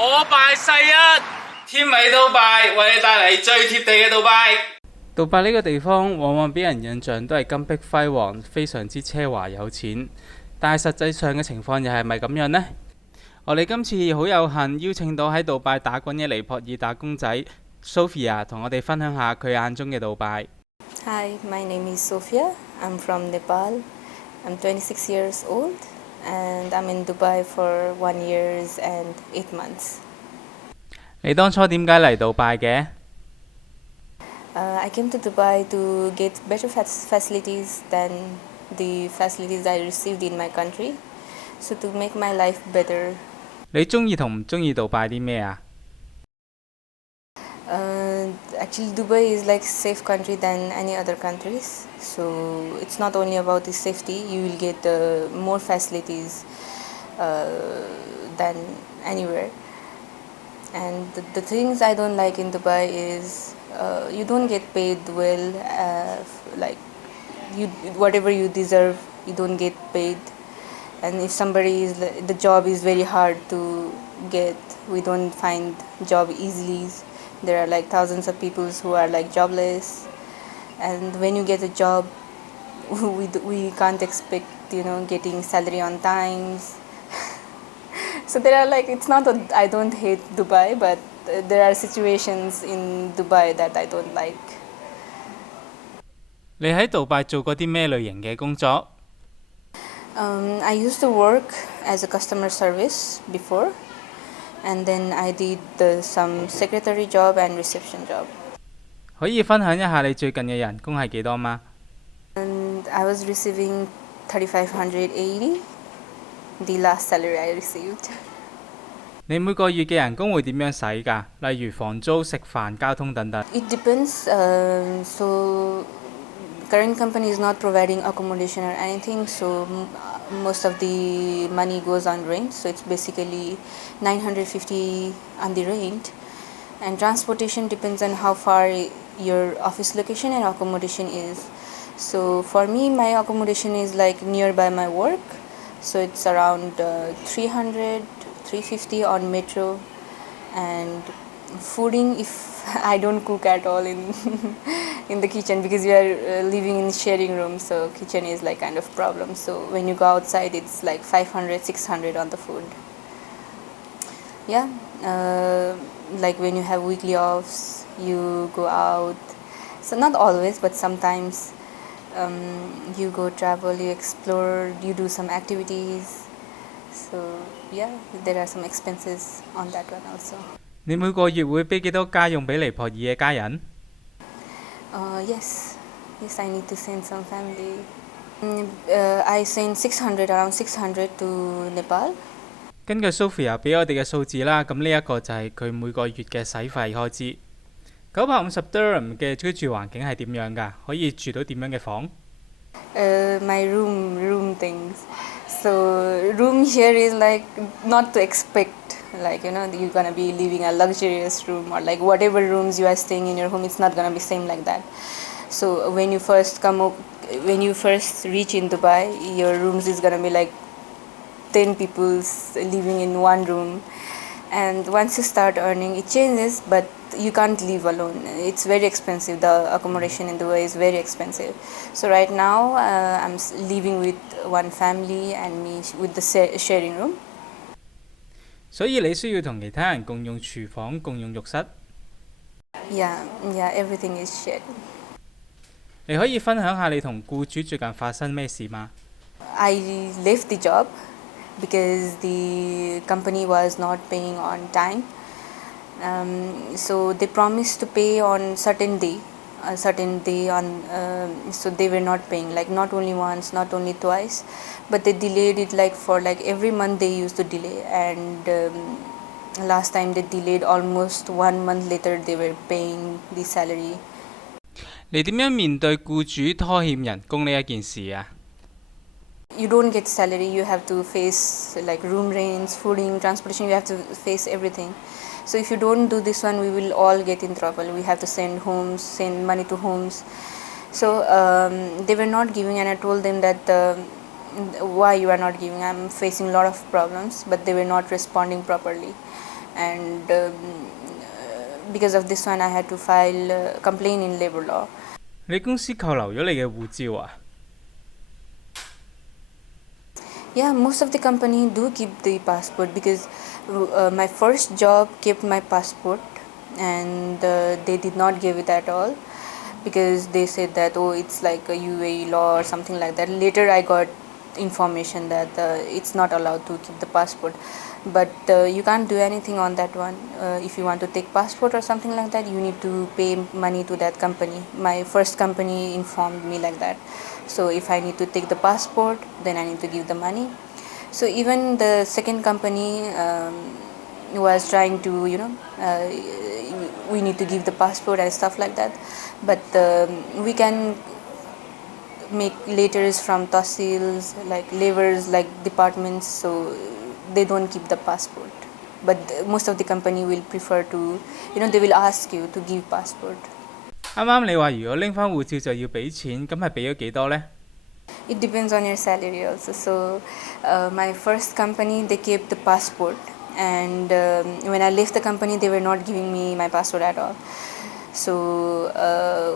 我拜世一，天美都拜，為你帶嚟最貼地嘅杜拜。杜拜呢個地方往往俾人印象都係金碧輝煌，非常之奢華有錢，但係實際上嘅情況又係咪咁樣呢？我哋今次好有幸邀請到喺杜拜打滾嘅尼泊爾打工仔 Sophia 同我哋分享下佢眼中嘅杜拜。Hi, my name is Sophia. I'm from Nepal. I'm 26 years old and I'm in Dubai for 1 year and 8 months. 你當初點解嚟杜拜嘅I came to Dubai to get better facilities than the facilities I received in my country. So to make my life better. 你中意同唔中意杜拜啲咩啊Actually, Dubai is like safe country than any other countries. So it's not only about the safety. You will get more facilities than anywhere. And the things I don't like in Dubai is you don't get paid well. Like whatever you deserve, you don't get paid. And if somebody is the job is very hard to get, we don't find job easily. There are like thousands of people who are like jobless, and when you get a job, we can't expect getting salary on times. So there are like, it's not that I don't hate Dubai, but there are situations in Dubai that I don't like. 你喺杜拜做過啲咩類型嘅工作？ I used to work as a customer service before, and then I did some secretary job and reception job. 可以分享一下你最近嘅人工係幾多嗎？ And I was receiving 3,580, the last salary I received. 你每個月嘅人工會點樣使㗎？例如房租、食飯、交通等等。It depends. So current company is not providing accommodation or anything, so most of the money goes on rent. So it's basically 950 on the rent, and transportation depends on how far your office location and accommodation is. So for me, my accommodation is like nearby my work, so it's around 300 350 on metro. And fooding, if I don't cook at all in in the kitchen, because we are living in sharing room, so kitchen is like kind of problem. So when you go outside, it's like 500 600 on the food. Yeah, like when you have weekly offs, you go out. So not always, but sometimes you go travel, you explore, you do some activities. So yeah, there are some expenses on that one also. 你每個月會俾幾多家用俾尼泊爾嘅家人？ Yes, I need to send some family. I send 600, around 600 to Nepal. 根據 Sophia 俾我哋嘅數字啦，咁呢一個就係佢每個月嘅使費開支。950 dirham 嘅居住環境係點樣㗎？可以住到點樣嘅房？My room things. So room here is like not to expect, like you're gonna be living a luxurious room, or like whatever rooms you are staying in your home, it's not gonna be same like that. So when you first reach in Dubai, your rooms is gonna be like 10 people living in one room, and once you start earning, it changes, but you can't live alone. It's very expensive. The accommodation in Dubai is very expensive. So right now I'm living with one family and me with the sharing room. 所以你需要同其他人共用廚房、共用浴室。Yeah, everything is shared. 你可以分享下你同僱主最近發生咩事嗎？ I left the job because the company was not paying on time. So they promised to pay on certain day on, so they were not paying, like not only once, not only twice, but they delayed it like for like every month they used to delay, and last time they delayed almost 1 month later they were paying the salary. 你點樣面對僱主拖欠人工呢一件事啊？ You don't get salary, you have to face like room rents, fooding, transportation, you have to face everything. So if you don't do this one, we will all get in trouble. We have to send money to homes. So they were not giving, and I told them that why you are not giving, I'm facing a lot of problems, but they were not responding properly. and because of this one, I had to file a complaint in labor law. 你公司扣留咗你嘅護照啊？ Yeah, most of the company do keep the passport because my first job kept my passport, and they did not give it at all because they said that, oh, it's like a UAE law or something like that. Later I got information that it's not allowed to keep the passport, but you can't do anything on that one. If you want to take passport or something like that, you need to pay money to that company. My first company informed me like that. So if I need to take the passport, then I need to give the money. So even the second company was trying to, we need to give the passport and stuff like that, but we can make letters from tahsils, like levers, like departments, so they don't keep the passport, but most of the company will prefer to, they will ask you to give passport. 啱啱你話如果拎翻護照就要俾錢，咁係俾咗幾多呢？ It depends on your salary also. So my first company, they kept the passport, and when I left the company, they were not giving me my passport at all. So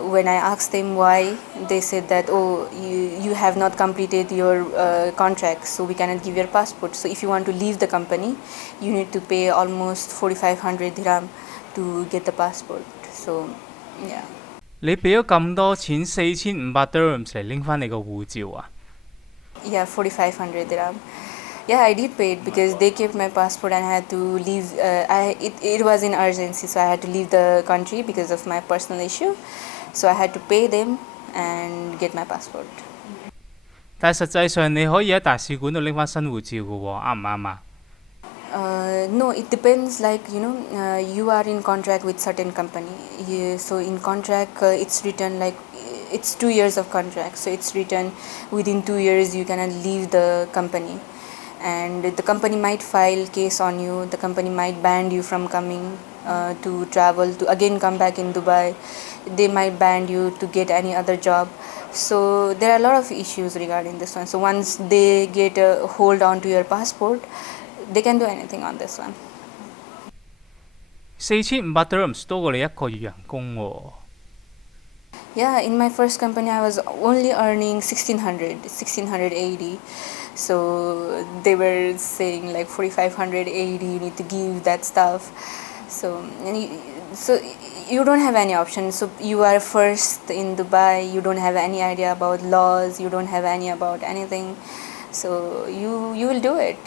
when I asked them why, they said that, oh, you have not completed your contract, so we cannot give your passport. So if you want to leave the company, you need to pay almost 4,500 dirham to get the passport. So yeah. 你俾咗咁多錢4500 dirhams 嚟拎翻你個護照啊？ Yeah, 4,500 dirham. Yeah, I did pay it because they kept my passport and I had to leave. It was in urgency, so I had to leave the country because of my personal issue. So I had to pay them and get my passport. 但係實際上你可以喺大使館度拎翻新護照嘅喎，啱唔啱啊？ No, it depends. Like you are in contract with certain company. So in contract, it's written like it's 2 years of contract. So it's written within 2 years you cannot leave the company, and the company might file case on you. The company might ban you from coming to travel to again come back in Dubai. They might ban you to get any other job. So there are a lot of issues regarding this one. So once they get a hold on to your passport, they can do anything on this one. 4500 dirhams 多過你一個月人工喎。 Yeah, in my first company I was only earning 1680. So they were saying like 4,580, you need to give that stuff. So you don't have any option. So you are first in Dubai, you don't have any idea about laws, you don't have any about anything. So you will do it.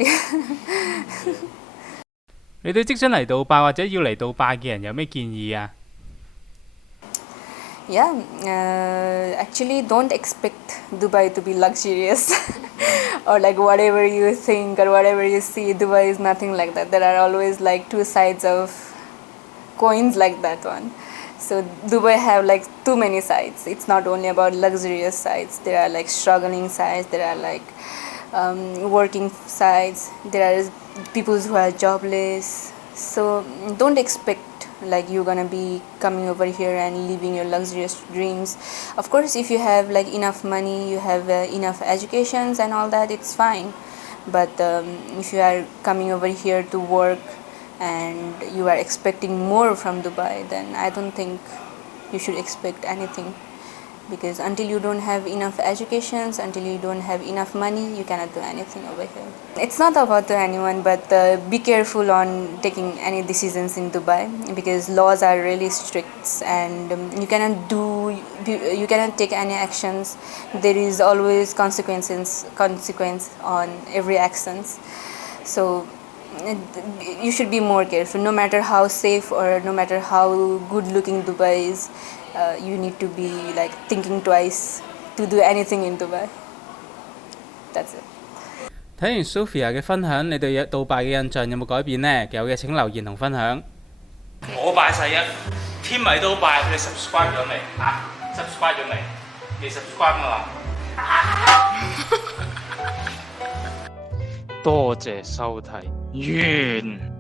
你對即將嚟杜拜或者要嚟杜拜嘅人有咩建議啊？ Yeah, actually don't expect Dubai to be luxurious or like whatever you think or whatever you see. Dubai is nothing like that. There are always like two sides of coins like that one. So Dubai have like too many sides. It's not only about luxurious sides. There are like struggling sides. There are like working sides. There are people who are jobless. So don't expect like you're gonna be coming over here and living your luxurious dreams. Of course, if you have like enough money, you have enough educations and all that, it's fine. But if you are coming over here to work and you are expecting more from Dubai, then I don't think you should expect anything, because until you don't have enough educations, until you don't have enough money, you cannot do anything over here. It's not about to anyone, but be careful on taking any decisions in Dubai, because laws are really strict and you cannot take any actions. There is always consequence on every actions. So you should be more careful. No matter how safe or no matter how good looking Dubai is, you need to be like thinking twice to do anything in Dubai. That's it. 睇完 Sophia 嘅分享，你對杜拜嘅印象有冇改變呢？有嘅請留言同分享。我拜世一，天米都拜，你 subscribe 咗未啊 ？subscribe 咗未？未 subscribe 啊嘛？多謝收睇，完。